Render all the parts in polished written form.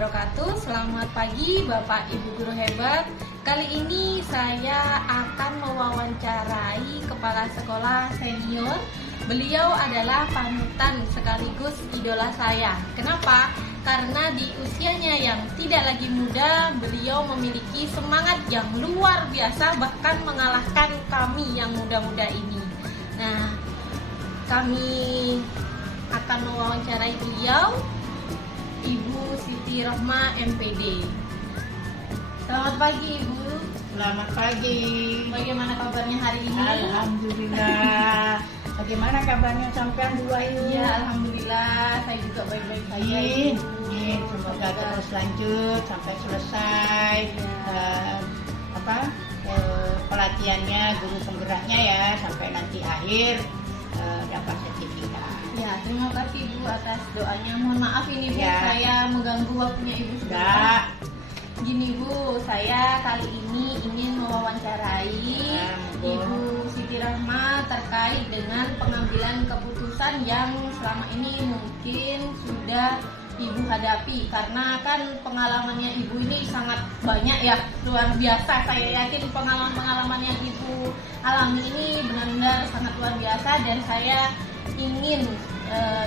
wabarakatuh. Selamat pagi Bapak Ibu guru hebat. Kali ini saya akan mewawancarai kepala sekolah senior. Beliau adalah panutan sekaligus idola saya. Kenapa? Karena di usianya yang tidak lagi muda, beliau memiliki semangat yang luar biasa, bahkan mengalahkan kami yang muda-muda ini. Nah, kami akan mewawancarai beliau, Ibu Siti Rohma MPD. Selamat pagi Ibu. Selamat pagi. Bagaimana kabarnya hari ini? Alhamdulillah. Bagaimana kabarnya sampean Bu Ayu? Ya, alhamdulillah saya juga baik-baik saja Ibu. Semoga terus lanjut sampai selesai pelatihannya, guru penggeraknya ya, sampai nanti akhir dapat sertifikat. Ya, terima kasih Bu atas doanya. Mohon maaf ini Bu, Ya. saya mengganggu waktunya Ibu sebentar. Gini Bu, saya kali ini ingin mewawancarai Ibu Siti Rohma terkait dengan pengambilan keputusan yang selama ini mungkin sudah Ibu hadapi, karena kan pengalamannya Ibu ini sangat banyak ya, luar biasa. Saya yakin pengalaman-pengalaman yang Ibu alami ini benar-benar sangat luar biasa, dan saya ingin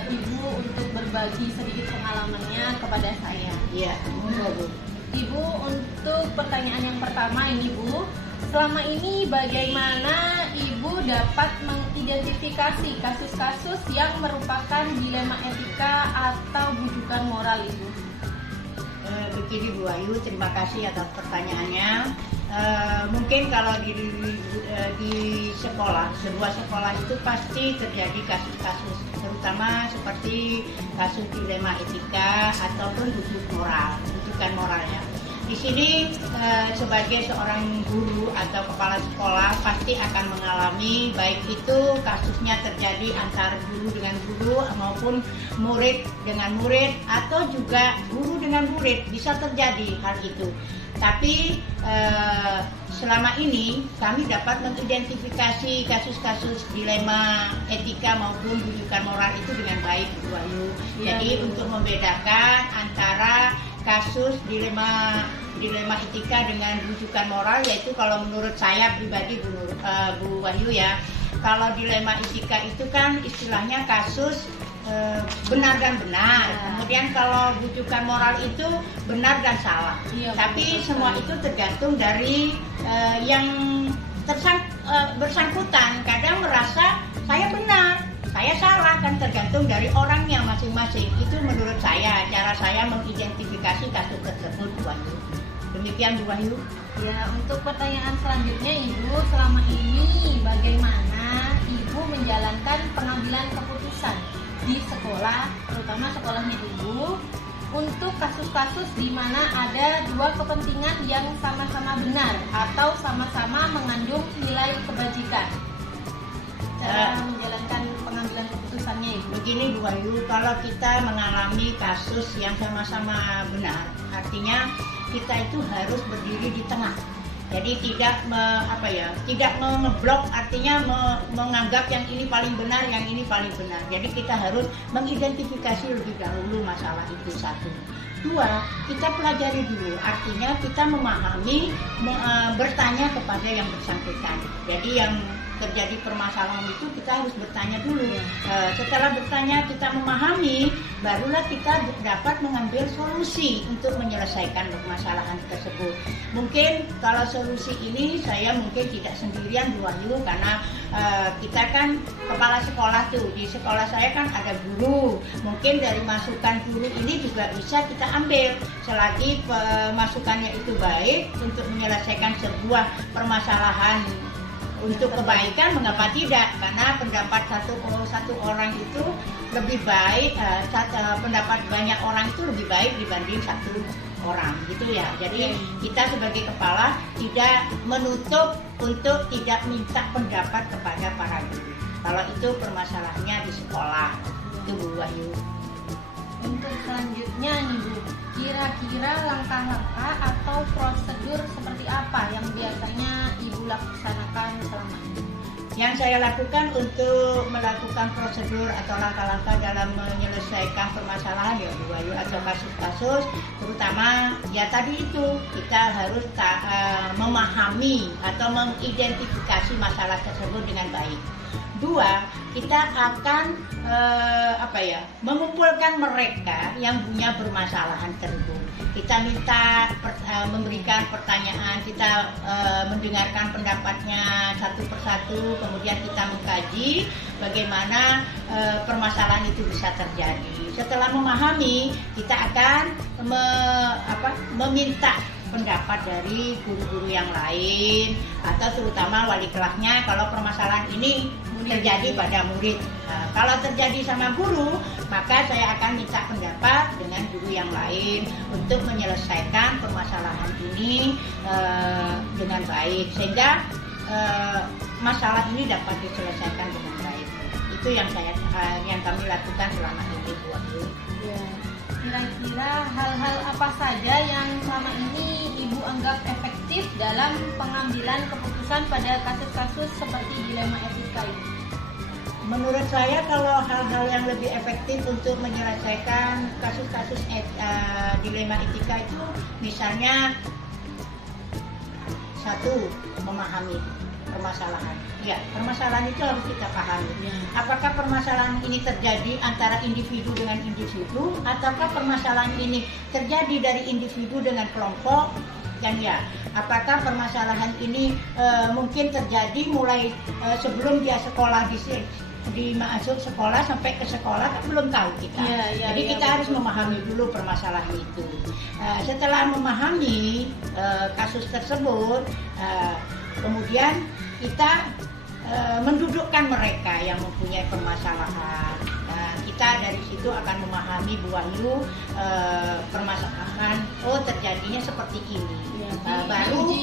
Ibu untuk berbagi sedikit pengalamannya kepada saya. Iya, Bu. Ibu, untuk pertanyaan yang pertama ini Bu, selama ini bagaimana Ibu dapat mengidentifikasi kasus-kasus yang merupakan dilema etika atau bujukan moral Ibu? Begini Bu Ayu, terima kasih atas pertanyaannya. Mungkin kalau di sekolah, sebuah sekolah itu pasti terjadi kasus-kasus, terutama seperti kasus dilema etika ataupun bujukan moralnya. Di sini sebagai seorang guru atau kepala sekolah pasti akan mengalami, baik itu kasusnya terjadi antar guru dengan guru maupun murid dengan murid, atau juga guru dengan murid, bisa terjadi hal itu. Tapi selama ini kami dapat mengidentifikasi kasus-kasus dilema etika maupun bujukan moral itu dengan baik Bu Ayu. Ya, Jadi untuk membedakan antara kasus dilema etika dengan bujukan moral, yaitu kalau menurut saya pribadi Bu Wahyu ya, kalau dilema etika itu kan istilahnya kasus benar dan benar. Ya. Kemudian kalau bujukan moral itu benar dan salah. Iya, Tapi betul semua sekali. itu tergantung dari yang bersangkutan. Kadang merasa saya benar, saya salah, kan tergantung dari orangnya masing-masing. Itu menurut saya, cara saya mengidentifikasi kasus tersebut Bu Wahyu. Demikian Bu Wahyu. Ya, untuk pertanyaan selanjutnya Ibu, selama ini bagaimana Ibu menjalankan pengambilan keputusan di sekolah, terutama sekolahnya Ibu, untuk kasus-kasus di mana ada dua kepentingan yang sama-sama benar atau sama-sama mengandung nilai kebajikan? Cara menjalankan pengambilan keputusannya Ibu. Begini Bu Wahyu, kalau kita mengalami kasus yang sama-sama benar, artinya kita itu harus berdiri di tengah. Jadi tidak mengeblok, artinya menganggap yang ini paling benar, yang ini paling benar. Jadi kita harus mengidentifikasi lebih dahulu masalah itu, satu. Dua, kita pelajari dulu, artinya kita memahami, bertanya kepada yang bersangkutan. Jadi yang terjadi permasalahan itu kita harus bertanya dulu. Setelah bertanya, kita memahami, barulah kita dapat mengambil solusi untuk menyelesaikan permasalahan tersebut. Mungkin kalau solusi ini saya mungkin tidak sendirian Bu Wahyu, karena kita kan kepala sekolah tuh, di sekolah saya kan ada guru. Mungkin dari masukan guru ini juga bisa kita ambil, selagi masukannya itu baik untuk menyelesaikan sebuah permasalahan untuk kebaikan, mengapa tidak? Karena pendapat satu orang itu lebih baik, pendapat banyak orang itu lebih baik dibanding satu orang, gitu ya. Jadi kita sebagai kepala tidak menutup untuk tidak minta pendapat kepada para guru. Kalau itu permasalahannya di sekolah, itu Bu Wahyu. Untuk selanjutnya nih Bu, kira-kira langkah-langkah atau prosedur seperti apa yang biasanya Ibu laksanakan selama ini? Yang saya lakukan untuk melakukan prosedur atau langkah-langkah dalam menyelesaikan permasalahan ya Bu Wahyu atau kasus-kasus, terutama ya tadi itu kita harus memahami atau mengidentifikasi masalah tersebut dengan baik. Dua, kita akan mengumpulkan mereka yang punya permasalahan tersebut. Kita minta memberikan pertanyaan, kita mendengarkan pendapatnya satu persatu, kemudian kita mengkaji bagaimana permasalahan itu bisa terjadi. Setelah memahami, kita akan meminta pendapat dari guru-guru yang lain atau terutama wali kelasnya kalau permasalahan ini terjadi pada murid. Nah, kalau terjadi sama guru, maka saya akan minta pendapat dengan guru yang lain untuk menyelesaikan permasalahan ini dengan baik sehingga masalah ini dapat diselesaikan dengan baik. Itu yang kami lakukan selama ini Bu Wahyu. Ya. Kira-kira hal-hal apa saja yang selama ini Ibu anggap efektif dalam pengambilan keputusan pada kasus-kasus seperti dilema etika ini? Menurut saya kalau hal-hal yang lebih efektif untuk menyelesaikan kasus-kasus dilema etika itu misalnya satu, memahami permasalahan. Ya, permasalahan itu harus kita pahami. Apakah permasalahan ini terjadi antara individu dengan individu, ataukah permasalahan ini terjadi dari individu dengan kelompok? Dan ya, apakah permasalahan ini mungkin terjadi mulai sebelum dia sekolah masuk sekolah sampai ke sekolah kan belum tahu kita. Jadi kita harus memahami dulu permasalahan itu. Setelah memahami kasus tersebut, kemudian kita mendudukkan mereka yang mempunyai permasalahan. Kita dari situ akan memahami Bu Wahyu permasalahan. Oh, terjadinya seperti ini. Baru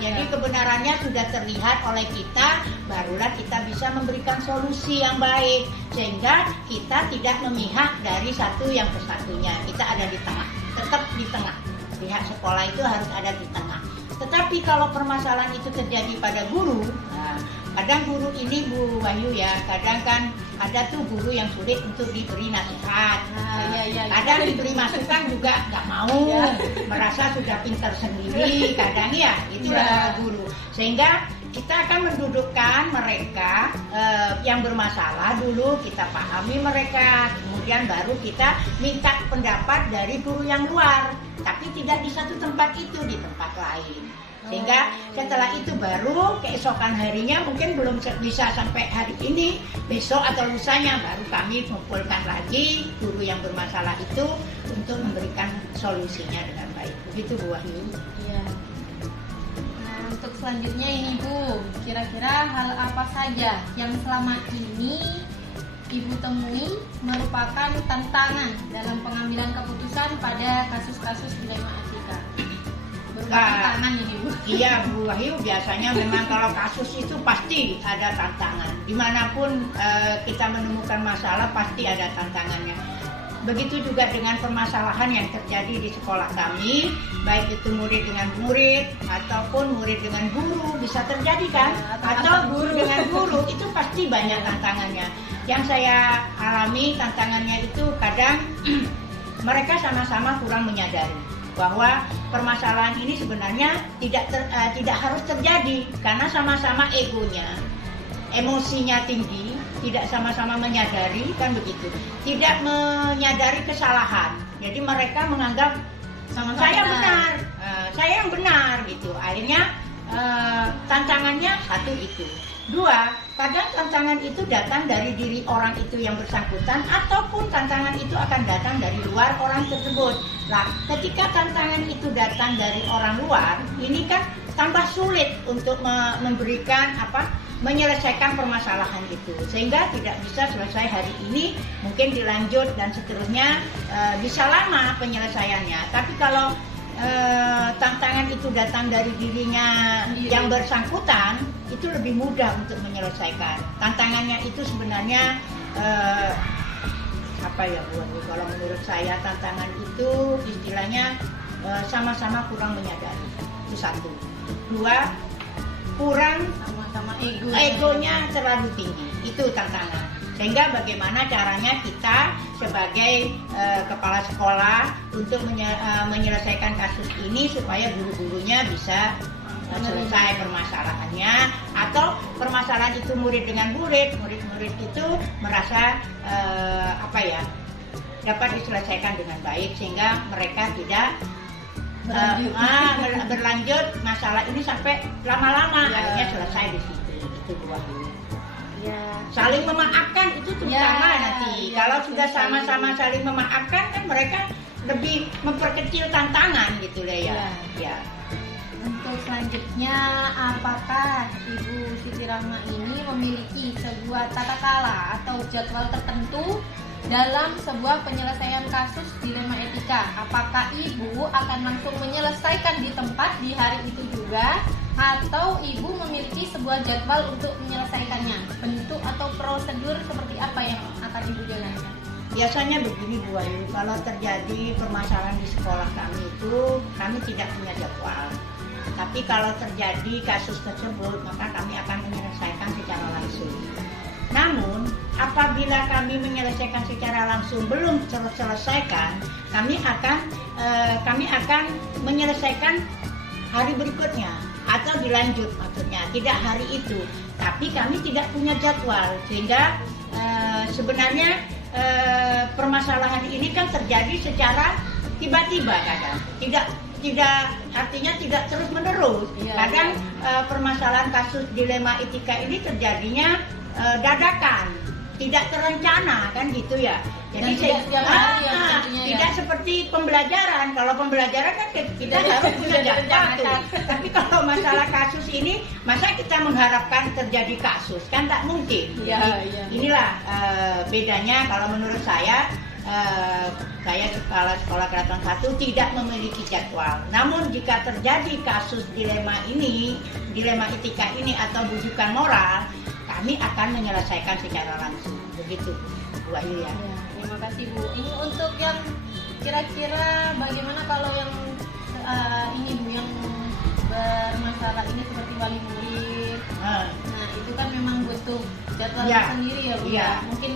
jadi kebenarannya sudah terlihat oleh kita, barulah kita bisa memberikan solusi yang baik sehingga kita tidak memihak dari satu yang ke satunya. Kita ada di tengah, tetap di tengah. Pihak sekolah itu harus ada di tengah. Tetapi kalau permasalahan itu terjadi pada guru, kadang guru ini Bu Wahyu ya, kadang kan ada tuh guru yang sulit untuk diberi nasihat. Kadang diberi masukan juga nggak mau, merasa sudah pintar sendiri. Kadang ya, itulah guru. Sehingga kita akan mendudukkan mereka yang bermasalah dulu, kita pahami mereka, kemudian baru kita minta pendapat dari guru yang luar. Tapi tidak di satu tempat itu, di tempat lain. Sehingga setelah itu baru keesokan harinya mungkin belum bisa sampai hari ini, besok atau lusanya baru kami kumpulkan lagi guru yang bermasalah itu untuk memberikan solusinya dengan baik. Begitu Bu Wahyu. Iya. Nah, untuk selanjutnya ini Bu, kira-kira hal apa saja yang selama ini Ibu temui merupakan tantangan dalam pengambilan keputusan pada kasus-kasus dilema etika? Tantangan ini Bu. Iya Bu Wahyu, biasanya memang kalau kasus itu pasti ada tantangan. Dimanapun kita menemukan masalah pasti ada tantangannya. Begitu juga dengan permasalahan yang terjadi di sekolah kami, baik itu murid dengan murid ataupun murid dengan guru, bisa terjadi kan? Atau guru dengan guru, itu pasti banyak tantangannya. Yang saya alami tantangannya itu kadang mereka sama-sama kurang menyadari bahwa permasalahan ini sebenarnya tidak harus terjadi karena sama-sama egonya, emosinya tinggi, tidak sama-sama menyadari, kan begitu. Tidak menyadari kesalahan. Jadi mereka menganggap saya benar, saya yang benar gitu. Akhirnya tantangannya satu itu. Dua, kadang tantangan itu datang dari diri orang itu yang bersangkutan ataupun tantangan itu akan datang dari luar orang tersebut. Nah, ketika tantangan itu datang dari orang luar, ini kan tambah sulit untuk menyelesaikan permasalahan itu. Sehingga tidak bisa selesai hari ini, mungkin dilanjut dan seterusnya bisa lama penyelesaiannya. Tapi kalau tantangan itu datang dari dirinya yang bersangkutan, itu lebih mudah untuk menyelesaikan. Tantangannya itu sebenarnya Bu? Kalau menurut saya tantangan itu istilahnya sama-sama kurang menyadari. Itu satu. Dua, kurang, sama-sama ego. egonya terlalu tinggi. Itu tantangan. Sehingga bagaimana caranya kita sebagai kepala sekolah untuk menyelesaikan kasus ini supaya guru-gurunya bisa selesai permasalahannya, atau permasalahan itu murid dengan murid itu merasa dapat diselesaikan dengan baik sehingga mereka tidak berlanjut masalah ini sampai lama-lama, akhirnya selesai di situ. Itu dua. Ya. Saling memaafkan itu terutama nanti. Kalau sudah saling sama-sama saling memaafkan kan mereka lebih memperkecil tantangan gitu ya. Ya. Untuk selanjutnya, apakah Ibu Siti Rahma ini memiliki sebuah tata kala atau jadwal tertentu dalam sebuah penyelesaian kasus dilema etika? Apakah Ibu akan langsung menyelesaikan di tempat di hari itu juga, atau Ibu memiliki sebuah jadwal untuk menyelesaikannya? Bentuk atau prosedur seperti apa yang akan Ibu jalankan? Biasanya begini Bu Ayu, kalau terjadi permasalahan di sekolah kami itu kami tidak punya jadwal. Tapi kalau terjadi kasus tersebut maka kami akan menyelesaikan secara langsung. Namun apabila kami menyelesaikan secara langsung belum terselesaikan, kami akan menyelesaikan hari berikutnya atau dilanjut, maksudnya tidak hari itu. Tapi kami tidak punya jadwal sehingga sebenarnya permasalahan ini kan terjadi secara tiba-tiba kadang. Artinya tidak terus menerus. Kadang permasalahan kasus dilema etika ini terjadinya dadakan, tidak terencana kan gitu ya. Jadi tidak seperti pembelajaran. Kalau pembelajaran kan kita harus punya jadwal. Tapi kalau masalah kasus ini, masa kita mengharapkan terjadi kasus kan tak mungkin. Inilah bedanya kalau menurut saya. Saya kepala sekolah Keraton 1 tidak memiliki jadwal. Namun jika terjadi kasus dilema etika ini atau bujukan moral, kami akan menyelesaikan secara langsung. Begitu Bu Ayu ya. Terima kasih Bu. Ini untuk yang kira-kira bagaimana kalau yang ini Bu, yang bermasalah ini seperti wali murid. Nah itu kan memang butuh jadwal sendiri ya Bu. Mungkin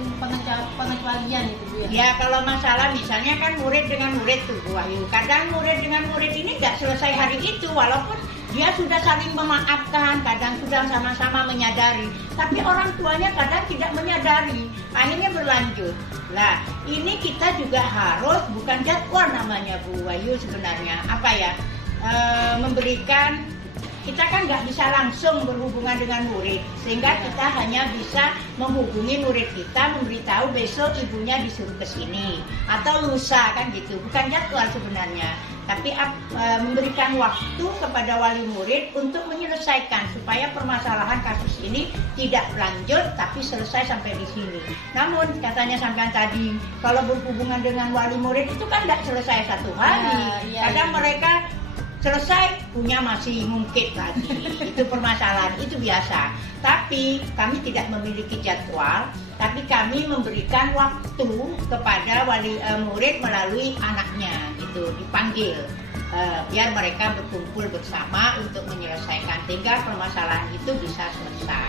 pengecualian itu Bu ya. Ya kalau masalah misalnya kan murid dengan murid tuh Bu Ayu. Kadang murid dengan murid ini nggak selesai hari itu walaupun dia sudah saling memaafkan, kadang sudah sama-sama menyadari. Tapi orang tuanya kadang tidak menyadari, akhirnya berlanjut. Nah ini kita juga harus, bukan jadwal namanya Bu Ayu sebenarnya, memberikan. Kita kan nggak bisa langsung berhubungan dengan murid, sehingga kita hanya bisa menghubungi murid kita, memberitahu besok ibunya disuruh ke sini atau lusa kan gitu. Bukan jadwal sebenarnya, tapi memberikan waktu kepada wali murid untuk menyelesaikan supaya permasalahan kasus ini tidak lanjut tapi selesai sampai di sini. Namun katanya sampai tadi kalau berhubungan dengan wali murid itu kan nggak selesai satu hari. Kadang mereka selesai punya masih ngungkit lagi. Itu permasalahan, itu biasa. Tapi kami tidak memiliki jadwal, tapi kami memberikan waktu kepada wali murid melalui anaknya gitu, dipanggil biar mereka berkumpul bersama untuk menyelesaikan sehingga permasalahan itu bisa selesai.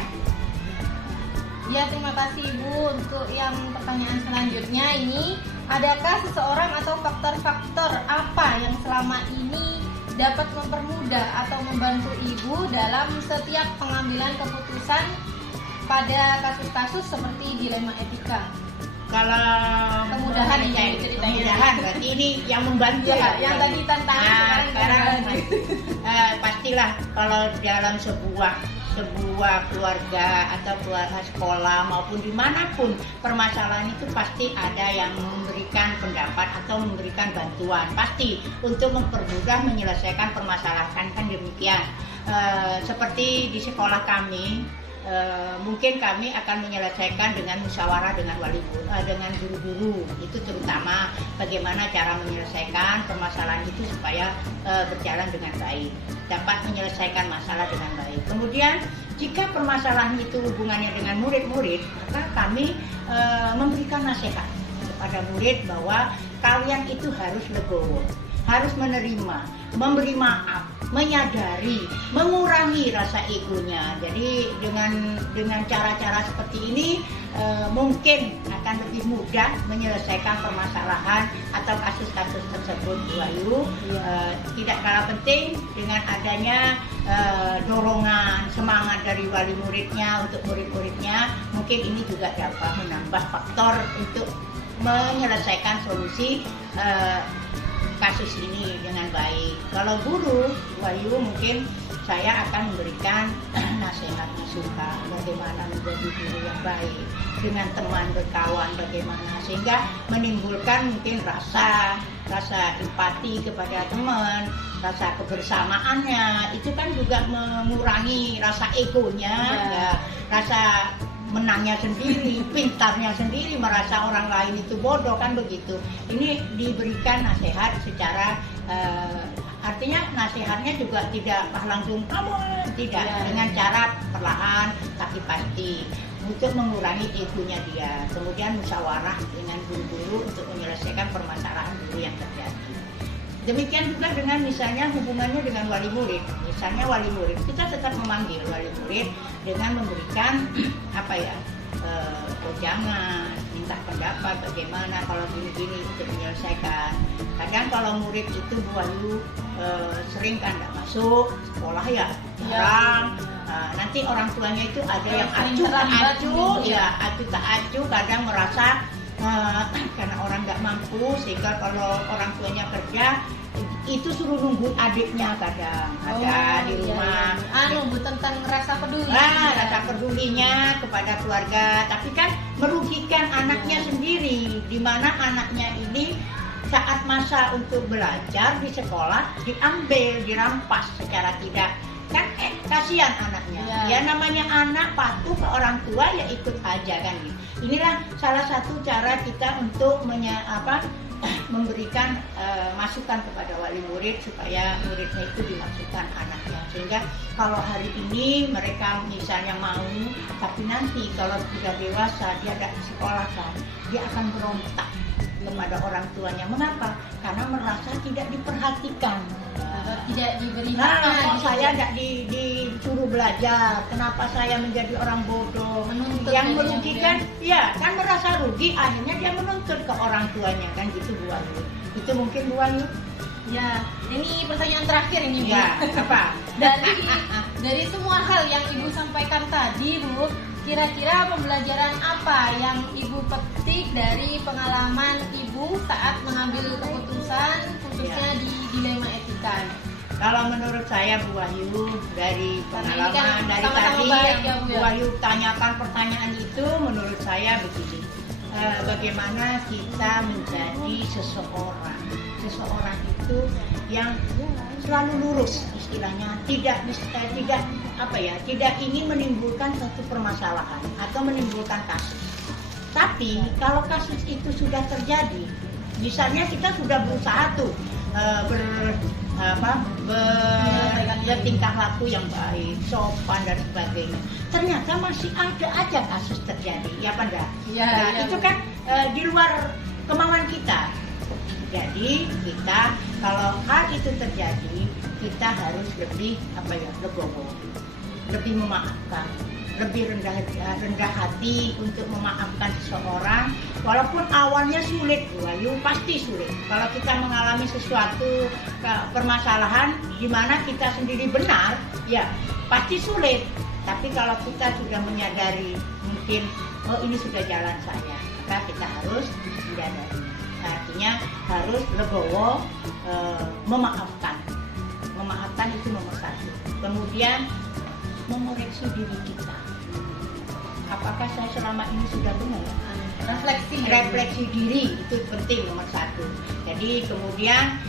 Ya, terima kasih Bu. Untuk yang pertanyaan selanjutnya ini, adakah seseorang atau faktor-faktor apa yang selama ini dapat mempermudah atau membantu Ibu dalam setiap pengambilan keputusan pada kasus-kasus seperti dilema etika? Kalau kemudahan ini kemudahan berarti ini yang membantu yang tadi tantangan sekarang pastilah kalau dalam sebuah keluarga atau keluarga sekolah maupun dimanapun permasalahan itu pasti ada yang memberikan pendapat atau memberikan bantuan pasti untuk mempermudah menyelesaikan permasalahan kan demikian. Seperti di sekolah kami mungkin kami akan menyelesaikan dengan musyawarah dengan dengan guru-guru, itu terutama bagaimana cara menyelesaikan permasalahan itu supaya berjalan dengan baik, dapat menyelesaikan masalah dengan baik. Kemudian jika permasalahan itu hubungannya dengan murid-murid, maka kami memberikan nasihat kepada murid bahwa kalian itu harus legowo, harus menerima, memberi maaf. menyadari, mengurangi rasa egonya. Jadi dengan cara-cara seperti ini mungkin akan lebih mudah menyelesaikan permasalahan atau kasus-kasus tersebut, Bu Ayu. Tidak kalah penting dengan adanya dorongan semangat dari wali muridnya untuk murid-muridnya, mungkin ini juga dapat menambah faktor untuk menyelesaikan solusi kasus ini dengan baik. Kalau guru, Wahyu, mungkin saya akan memberikan nasihat masukan bagaimana menjadi guru yang baik, dengan teman berkawan bagaimana, sehingga menimbulkan mungkin rasa empati kepada teman, rasa kebersamaannya. Itu kan juga mengurangi rasa egonya, ya, rasa menangnya sendiri, pintarnya sendiri, merasa orang lain itu bodoh, kan begitu. Ini diberikan nasihat secara artinya nasihatnya juga tidak langsung kamu, tidak, dengan cara perlahan tapi pasti untuk mengurangi egonya dia. Kemudian musyawarah dengan guru-guru untuk menyelesaikan permasalahan guru yang terjadi. Demikian juga dengan misalnya hubungannya dengan wali murid. Misalnya wali murid, kita tetap memanggil wali murid dengan memberikan wejangan, minta pendapat bagaimana kalau gini-gini untuk menyelesaikan. Kadang kalau murid itu Bu Ayu sering kan tidak masuk sekolah ya, jarang. Nanti orang tuanya itu ada yang acuh tak acuh, kadang merasa karena orang nggak mampu, sehingga kalau orang tuanya kerja itu suruh nunggu adiknya kadang ada di rumah. Tentang rasa peduli. Rasa pedulinya kepada keluarga, tapi kan merugikan anaknya sendiri, di mana anaknya ini saat masa untuk belajar di sekolah dirampas secara tidak, kan kasihan anaknya. Ya namanya anak patuh ke orang tua ya ikut aja kan. Inilah salah satu cara kita untuk memberikan masukan kepada wali murid supaya muridnya itu dimasukkan anaknya, sehingga kalau hari ini mereka misalnya mau, tapi nanti kalau sudah dewasa dia tidak disekolahkan, dia akan berontak kepada orang tuanya. Mengapa? Karena merasa tidak diperhatikan, tidak diberi kok saya tidak disuruh belajar, kenapa saya menjadi orang bodoh, yang merugikan, ya kan merasa rugi, akhirnya dia menuntut ke orang tuanya, kan gitu Bu Ayu. Itu mungkin Bu Ayu. Ya, ini pertanyaan terakhir ini Bu. Ya, apa? Dari semua hal yang Ibu sampaikan tadi Bu, kira-kira pembelajaran apa yang Ibu petik dari pengalaman Ibu saat mengambil keputusan khususnya di dilema etika? Kalau menurut saya Bu Wahyu, dari pengalaman dari tadi yang Bu Wahyu tanyakan pertanyaan itu, menurut saya begini, bagaimana kita menjadi seseorang itu yang selalu lurus, istilahnya tidak ingin menimbulkan suatu permasalahan atau menimbulkan kasus. Tapi kalau kasus itu sudah terjadi, misalnya kita sudah berusaha tuh bertingkah laku yang baik, sopan dan sebagainya, ternyata masih ada aja kasus terjadi, ya apa enggak? Itu kan di luar kemauan kita. Jadi kita kalau hal itu terjadi, kita harus lebih legowo, lebih memaafkan, lebih rendah hati untuk memaafkan seseorang, walaupun awalnya sulit, Bu Ayu, pasti sulit. Kalau kita mengalami sesuatu permasalahan di mana kita sendiri benar, ya pasti sulit. Tapi kalau kita sudah menyadari mungkin ini sudah jalan saya, maka kita harus menyadari. Artinya harus legowo, memaafkan. Memaafkan itu nomor satu. Kemudian mengoreksi diri kita. Apakah saya selama ini sudah benar? Refleksi diri itu penting, nomor satu. Jadi kemudian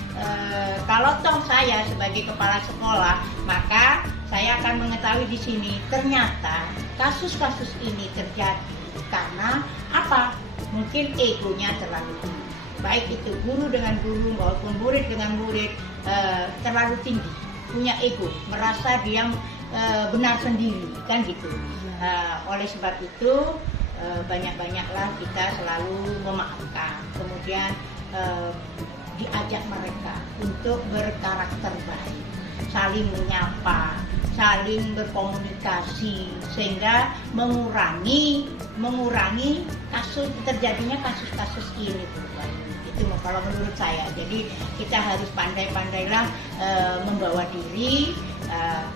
kalau toh saya sebagai kepala sekolah, maka saya akan mengetahui di sini ternyata kasus-kasus ini terjadi karena apa? Mungkin egonya terlalu tinggi. Baik itu guru dengan guru maupun murid dengan murid terlalu tinggi, punya ego, merasa dia benar sendiri, kan gitu. Oleh sebab itu banyak-banyaklah kita selalu memaafkan, kemudian diajak mereka untuk berkarakter baik. saling menyapa, saling berkomunikasi, sehingga mengurangi terjadinya kasus-kasus ini tuh, Pak. Itu kalau menurut saya. Jadi kita harus pandai-pandailah membawa diri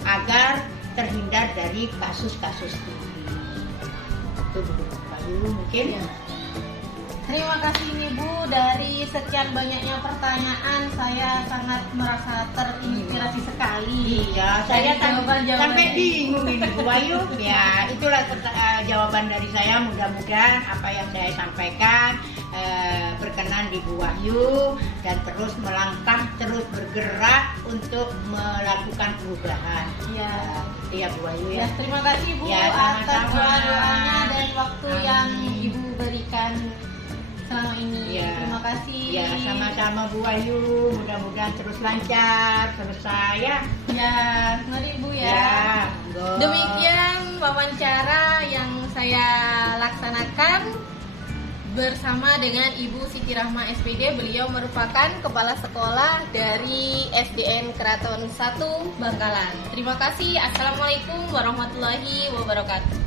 agar terhindar dari kasus-kasus ini. Itu Pak Yu mungkin. Ya. Terima kasih nih Bu, dari sekian banyaknya pertanyaan saya sangat merasa terinspirasi sekali. Iya, saya jawaban-jawaban sampai ini. bingung ini Bu Ayu. Ya, itulah jawaban dari saya. Mudah-mudahan apa yang saya sampaikan berkenan di Bu Wahyu dan terus melangkah, terus bergerak untuk melakukan perubahan. Iya. Iya Bu Wahyu Ya, ya. terima kasih Bu Ya, atas sama-sama. doa-doanya dan waktu Amin. yang Ibu berikan selama ini. Ya. Terima kasih. Ya, sama-sama Bu Wahyu. Mudah-mudahan terus lancar selesai ya. Ya, mari Bu ya. Ya, monggo. Demikian wawancara yang saya laksanakan bersama dengan Ibu Siti Rahma SPD. Beliau merupakan kepala sekolah dari SDN Keraton 1 Bangkalan. Terima kasih. Assalamualaikum warahmatullahi wabarakatuh.